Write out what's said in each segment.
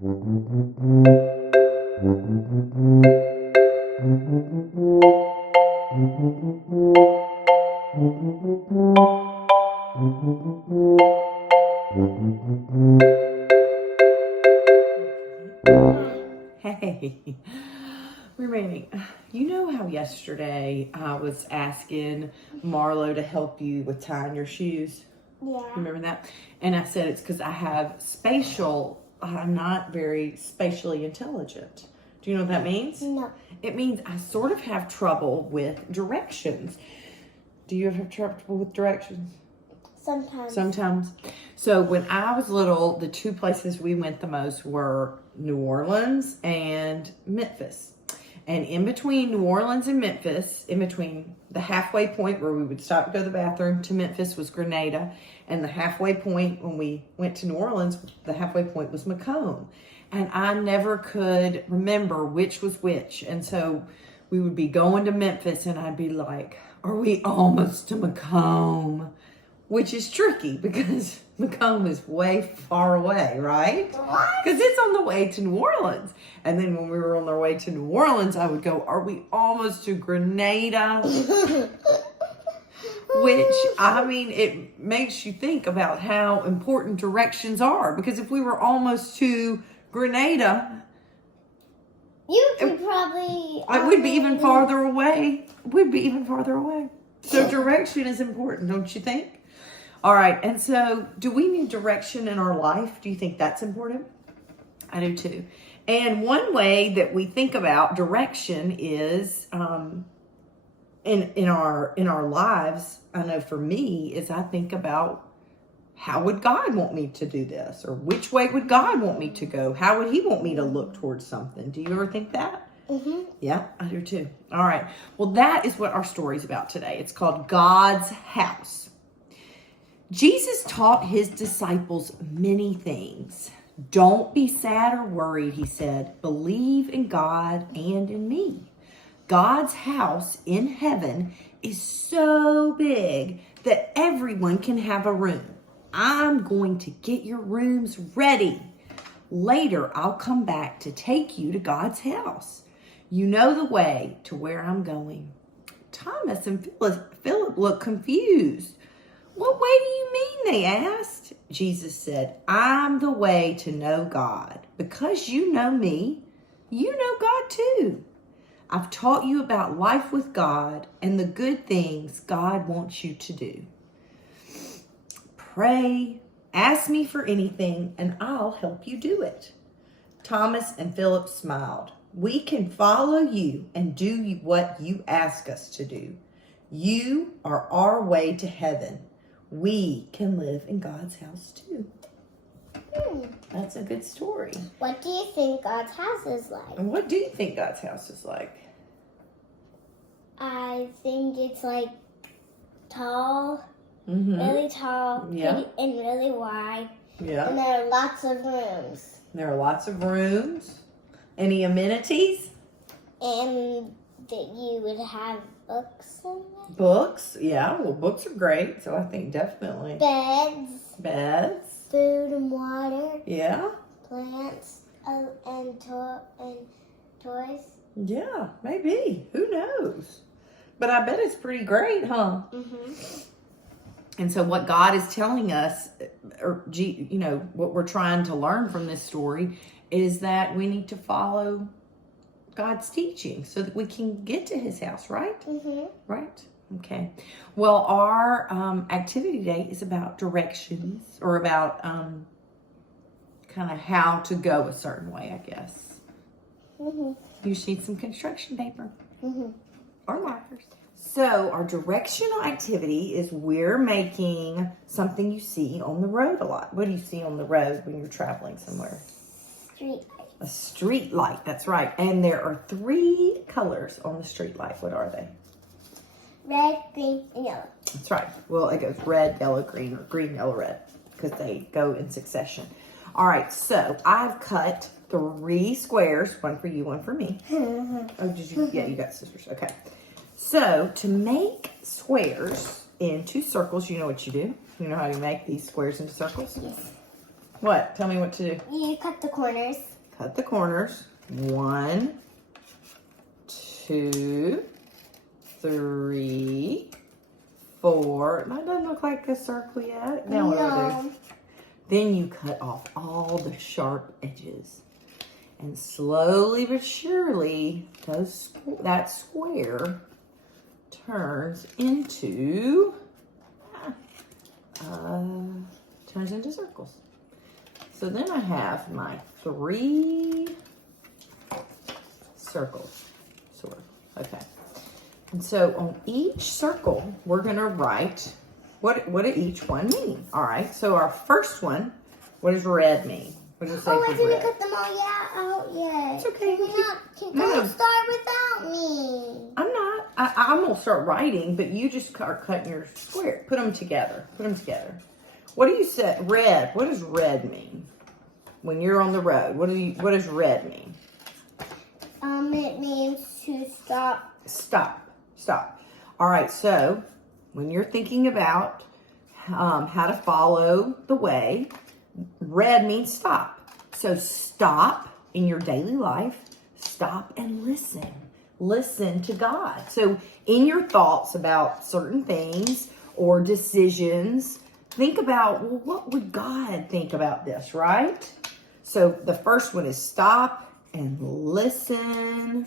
Hey, remaining. You know how yesterday I was asking Marlo to help you with tying your shoes? Yeah. Remember that? And I said it's because I'm not very spatially intelligent. Do you know what that means? No. It means I sort of have trouble with directions. Do you have trouble with directions? Sometimes. So when I was little, the two places we went the most were New Orleans and Memphis. And in between New Orleans and Memphis, in between the halfway point where we would stop to go to the bathroom to Memphis was Grenada. And the halfway point when we went to New Orleans, the halfway point was Macomb. And I never could remember which was which. And so we would be going to Memphis and I'd be like, are we almost to Macomb? Which is tricky because Macomb is way far away, right? Because it's on the way to New Orleans. And then when we were on our way to New Orleans, I would go, are we almost to Grenada? Which, I mean, it makes you think about how important directions are. Because if we were almost to Grenada, You could probably... it would be even farther away. So direction is important, don't you think? All right, and so do we need direction in our life? Do you think that's important? I do too. And one way that we think about direction is in our lives. I know for me is I think about how would God want me to do this, or which way would God want me to go? How would He want me to look towards something? Do you ever think that? Mm-hmm. Yeah, I do too. All right. Well, that is what our story is about today. It's called God's House. Jesus taught his disciples many things. Don't be sad or worried, he said. Believe in God and in me. God's house in heaven is so big that everyone can have a room. I'm going to get your rooms ready. Later, I'll come back to take you to God's house. You know the way to where I'm going. Thomas and Philip looked confused. What way do you mean? They asked. Jesus said, I'm the way to know God. Because you know me, you know God too. I've taught you about life with God and the good things God wants you to do. Pray, ask me for anything, and I'll help you do it. Thomas and Philip smiled. We can follow you and do what you ask us to do. You are our way to heaven. We can live in God's house too. That's a good story. What do you think God's house is like? And what do you think God's house is like? I think it's like tall, Mm-hmm. really tall, Yeah. pretty, and really wide. Yeah. And there are lots of rooms. There are lots of rooms. Any amenities? And that you would have books in it. Books. Yeah, well, books are great. So I think definitely. Beds. Food and water. Yeah. Plants and toys. Yeah, maybe. Who knows? But I bet it's pretty great, huh? Mm-hmm. And so what God is telling us, or what we're trying to learn from this story is that we need to follow God's teaching so that we can get to his house, right? Mm-hmm. Right? Okay. Well, our activity today is about directions, or about kind of how to go a certain way, I guess. Mm-hmm. You just need some construction paper. Mm-hmm. Or markers. So our directional activity is we're making something you see on the road a lot. What do you see on the road when you're traveling somewhere? Street light. A street light, that's right. And there are 3 colors on the street light. What are they? Red, green, and yellow. That's right. Well, it goes red, yellow, green, or green, yellow, red, because they go in succession. All right, so I've cut 3 squares, one for you, one for me. Oh, did you? Yeah, you got scissors. Okay. So to make squares into circles, you know what you do. You know how you make these squares into circles? Yes. What? Tell me what to do. You cut the corners. Cut the corners. 1, 2, 3, 4. That doesn't look like a circle yet. Now what do I do? Then you cut off all the sharp edges. And slowly but surely, that square turns into circles. So then I have my 3 circles, sort of. Okay. And so on each circle, we're going to write what do each one mean. All right. So our first one, what does red mean? What does it say I for didn't red? cut them all out yet. It's okay. Don't start without me. I'm not. I'm going to start writing, but you just are cutting your square. Put them together. Put them together. What do you say? Red. What does red mean? When you're on the road, what does red mean? It means to stop. Stop. All right. So when you're thinking about how to follow the way, red means stop. So stop in your daily life. Stop and listen. Listen to God. So in your thoughts about certain things or decisions, think about, well, what would God think about this, right? So the first one is stop and listen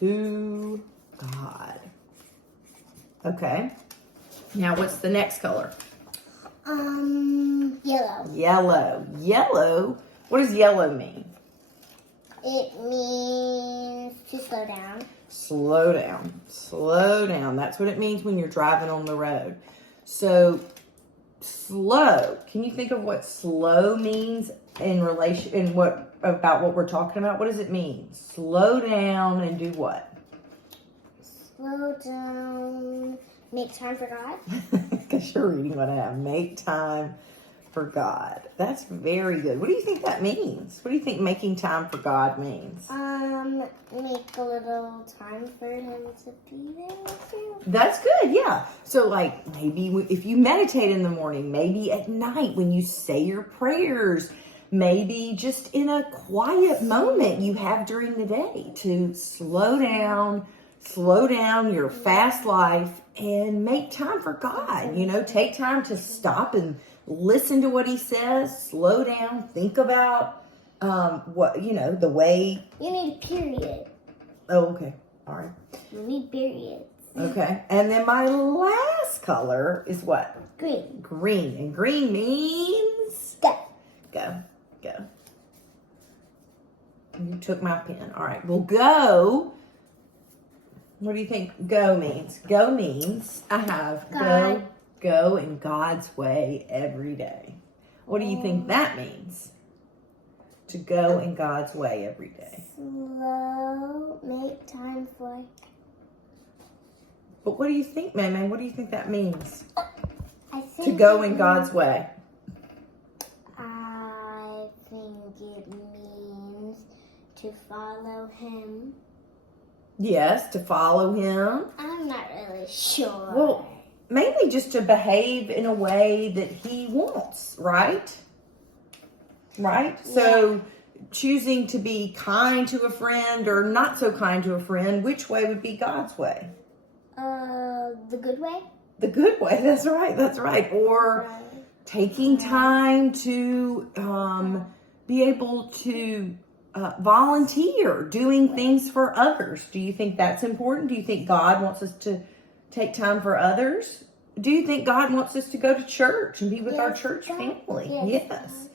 to God. Okay. Now what's the next color? Yellow. Yellow. What does yellow mean? It means to slow down. Slow down. That's what it means when you're driving on the road. So slow. Can you think of what slow means about what we're talking about? What does it mean? Slow down and do what? Slow down. Make time for God. Because you're reading what I have. Make time for God. That's very good. What do you think that means? What do you think making time for God means? Make a little time for Him to be there with you. That's good, yeah. So like maybe if you meditate in the morning, maybe at night when you say your prayers, maybe just in a quiet moment you have during the day to slow down your fast life and make time for God. You know, take time to stop and listen to what He says, slow down, think about the way. You need a period. Oh, okay. All right. You need periods. Okay. And then my last color is what? Green. Green. And green means go. You took my pen. All right. Well, go. What do you think go means? Go means I have God. Go in God's way every day. What do you think that means? To go in God's way every day. Slow, make time for. But what do you think, May? What do you think that means? I think To go in God's way. I think it means to follow Him. Yes, to follow Him. I'm not really sure. Well, mainly just to behave in a way that He wants, right? Right? Yeah. So choosing to be kind to a friend or not so kind to a friend, which way would be God's way? The good way? The good way, that's right. Or taking time to be able to volunteer, doing things for others. Do you think that's important? Do you think God wants us to take time for others? Do you think God wants us to go to church and be with our church family? Yes.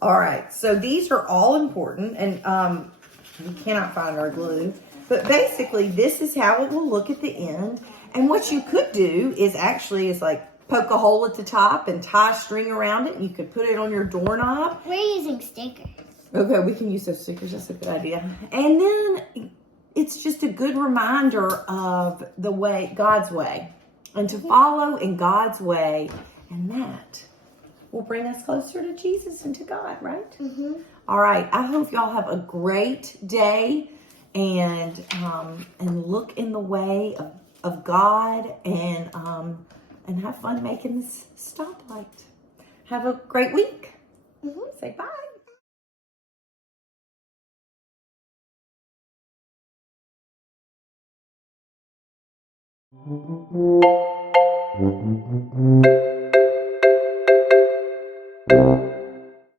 All right. So these are all important, and we cannot find our glue. But basically, this is how it will look at the end. And what you could do is like poke a hole at the top and tie string around it. You could put it on your doorknob. We're using stickers. Okay, we can use those stickers. That's a good idea. And then it's just a good reminder of the way, God's way, and to follow in God's way. And that will bring us closer to Jesus and to God, right? Mm-hmm. All right. I hope y'all have a great day and look in the way of God and have fun making this stoplight. Have a great week. Say bye.